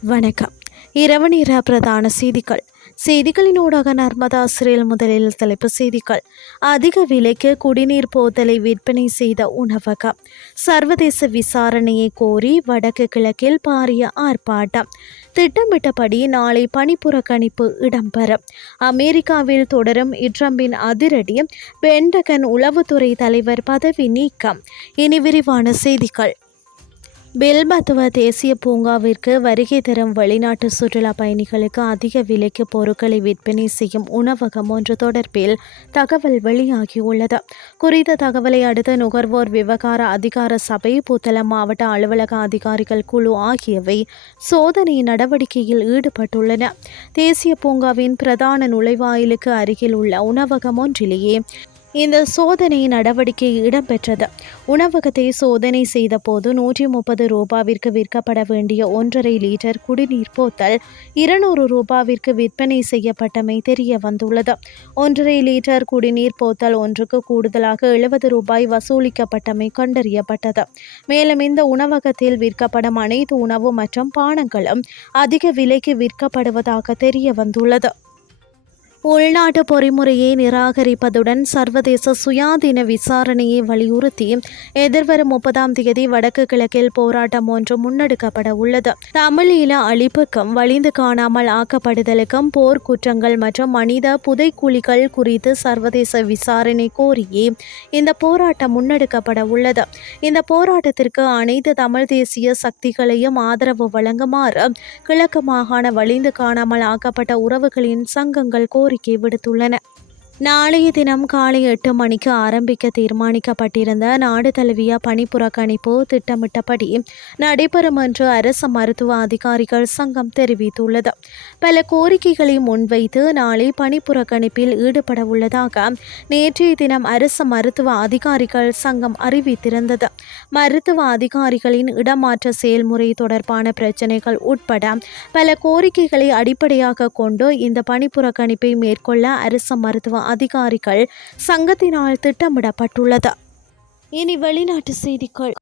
வணக்கம். இரவு நேர பிரதான செய்திகள். செய்திகளினூடாக நர்மதா சிறையில் முதலில் தலைப்பு செய்திகள். அதிக விலைக்கு குடிநீர் போத்தலை விற்பனை செய்த உணவகம். சர்வதேச விசாரணையை கோரி வடக்கு கிழக்கில் பாரிய ஆர்ப்பாட்டம். திட்டமிட்டபடி நாளை பணிப்புறக்கணிப்பு இடம்பெறும். அமெரிக்காவில் தொடரும் இட்ரம்பின் அதிரடி. பென்டகன் உளவுத்துறை தலைவர் பதவி நீக்கம். இனி விரிவான செய்திகள். பில்மத்துவ தேசிய பூங்காவிற்கு வருகை தரும் வெளிநாட்டு சுற்றுலா பயணிகளுக்கு அதிக விலைக்கு பொருட்களை விற்பனை செய்யும் உணவகம் ஒன்று தொடர்பில் தகவல் வெளியாகியுள்ளது. குறித்த தகவலை அடுத்து நுகர்வோர் விவகார அதிகார சபை புத்தளம் மாவட்ட அலுவலக அதிகாரிகள் குழு ஆகியவை சோதனை நடவடிக்கையில் ஈடுபட்டுள்ளன. தேசிய பூங்காவின் பிரதான நுழைவாயிலுக்கு அருகில் உள்ள உணவகம் ஒன்றிலேயே இந்த சோதனை நடவடிக்கை இடம்பெற்றது. உணவகத்தை சோதனை செய்த போது நூற்றி முப்பது ரூபாவிற்கு விற்கப்பட வேண்டிய ஒன்றரை லிட்டர் குடிநீர் போத்தல் இருநூறு ரூபாவிற்கு விற்பனை செய்யப்பட்டமை தெரிய வந்துள்ளது ஒன்றரை லிட்டர் குடிநீர் போத்தல் ஒன்றுக்கு கூடுதலாக எழுபது ரூபாய் வசூலிக்கப்பட்டமை கண்டறியப்பட்டது. மேலும் இந்த உணவகத்தில் விற்கப்படும் அனைத்து உணவு மற்றும் பானங்களும் அதிக விலைக்கு விற்கப்படுவதாக தெரிய வந்துள்ளது உள்நாட்டு பொறிமுறையை நிராகரிப்பதுடன் சர்வதேச சுயாதீன விசாரணையை வலியுறுத்தி எதிர்வரும் முப்பதாம் தேதி வடக்கு கிழக்கில் போராட்டம் ஒன்று முன்னெடுக்கப்பட உள்ளது. தமிழீழ அழிப்புக்கும் வலிந்து காணாமல் ஆக்கப்படுதலுக்கும் போர் குற்றங்கள் மற்றும் மனித புதைக்குழிகள் குறித்து சர்வதேச விசாரணை கோரியே இந்த போராட்டம் முன்னெடுக்கப்பட உள்ளது. இந்த போராட்டத்திற்கு அனைத்து தமிழ் தேசிய சக்திகளையும் ஆதரவு வழங்குமாறு கிழக்கு மாகாண வலிந்து காணாமல் ஆக்கப்பட்ட உறவுகளின் சங்கங்கள் கோரி கோரிக்கை விடுத்துள்ளன. நாளைய தினம் காலை எட்டு மணிக்கு ஆரம்பிக்க தீர்மானிக்கப்பட்டிருந்த நாடு தழுவிய பணி புறக்கணிப்பு திட்டமிட்டபடி நடைபெறும் என்று அரசு மருத்துவ அதிகாரிகள் சங்கம் தெரிவித்துள்ளது. பல கோரிக்கைகளை முன்வைத்து நாளை பணி புறக்கணிப்பில் ஈடுபட உள்ளதாக நேற்றைய தினம் அரசு மருத்துவ அதிகாரிகள் சங்கம் அறிவித்திருந்தது. மருத்துவ அதிகாரிகளின் இடமாற்ற செயல்முறை தொடர்பான பிரச்சினைகள் உட்பட பல கோரிக்கைகளை அடிப்படையாக கொண்டு இந்த பணி புறக்கணிப்பை மேற்கொள்ள அரசு மருத்துவ அதிகாரிகள் சங்கத்தினால் திட்டமிடப்பட்டுள்ளது. இனி வெளிநாட்டு செய்திகள்.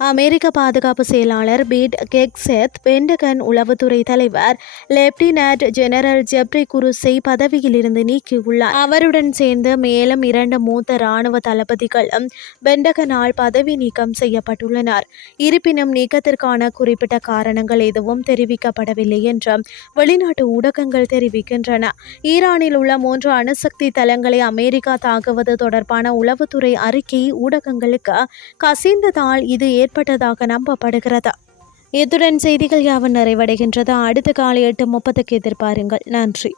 அமெரிக்க பாதுகாப்பு செயலாளர் பீட் கெக்செத் பென்டகன் உளவுத்துறை தலைவர் லெப்டினன்ட் ஜெனரல் ஜெப்ரி குருஸை பதவியிலிருந்து நீக்கியுள்ளார். அவருடன் சேர்ந்து மேலும் இரண்டு மூத்த ராணுவ தளபதிகளும் பென்டகனால் பதவி நீக்கம் செய்யப்பட்டுள்ளனர். இருப்பினும் நீக்கத்திற்கான குறிப்பிட்ட காரணங்கள் எதுவும் தெரிவிக்கப்படவில்லை என்றும் வெளிநாட்டு ஊடகங்கள் தெரிவிக்கின்றன. ஈரானில் உள்ள மூன்று அணுசக்தி தளங்களை அமெரிக்கா தாக்குவது தொடர்பான உளவுத்துறை அறிக்கை ஊடகங்களுக்கு கசிந்ததால் இது ஏற்பட்டதாக நம்பப்படுகிறது? இத்துடன் செய்திகள் யாவும் நிறைவடைகின்றது? அடுத்த காலை எட்டு முப்பதுக்கு எதிர்பாருங்கள். நன்றி.